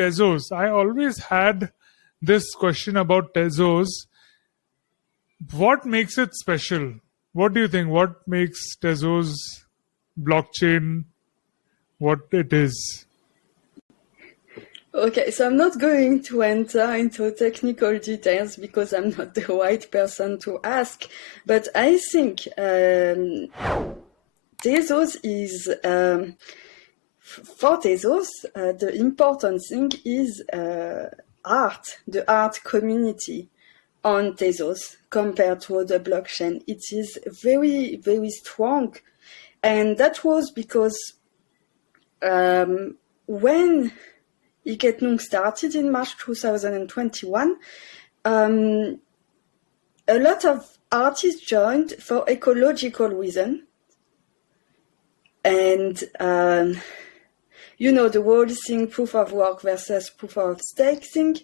Tezos. I always had this question about Tezos. What makes it special? What do you think? What makes Tezos blockchain what it is? Okay, so I'm not going to enter into technical details because I'm not the right person to ask, but I think Tezos is, for Tezos, the important thing is art, the art community on Tezos compared to other blockchain. It is very, very strong. And that was because when Iketnung started in March 2021, a lot of artists joined for ecological reasons. And, the whole thing, proof of work versus proof of stake thing.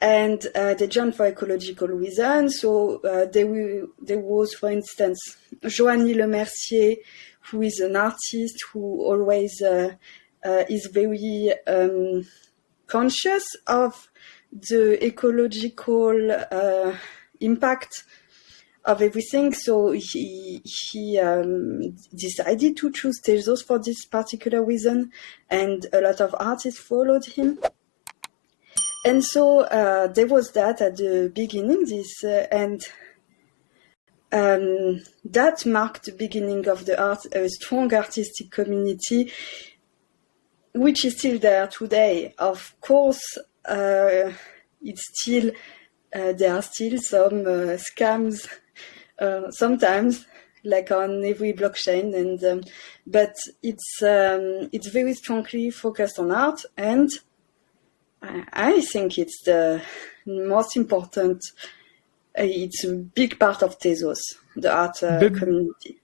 And they joined for ecological reasons. So there was, for instance, Joanie Lemercier, who is an artist who always is very conscious of the ecological impact of everything. So he decided to choose Tezos for this particular reason, and a lot of artists followed him. And so there was that at the beginning, that marked the beginning of a strong artistic community, which is still there today. Of course, it's still there are still some scams sometimes, like on every blockchain, and but it's very strongly focused on art, and I think it's the most important. It's a big part of Tezos, the art community.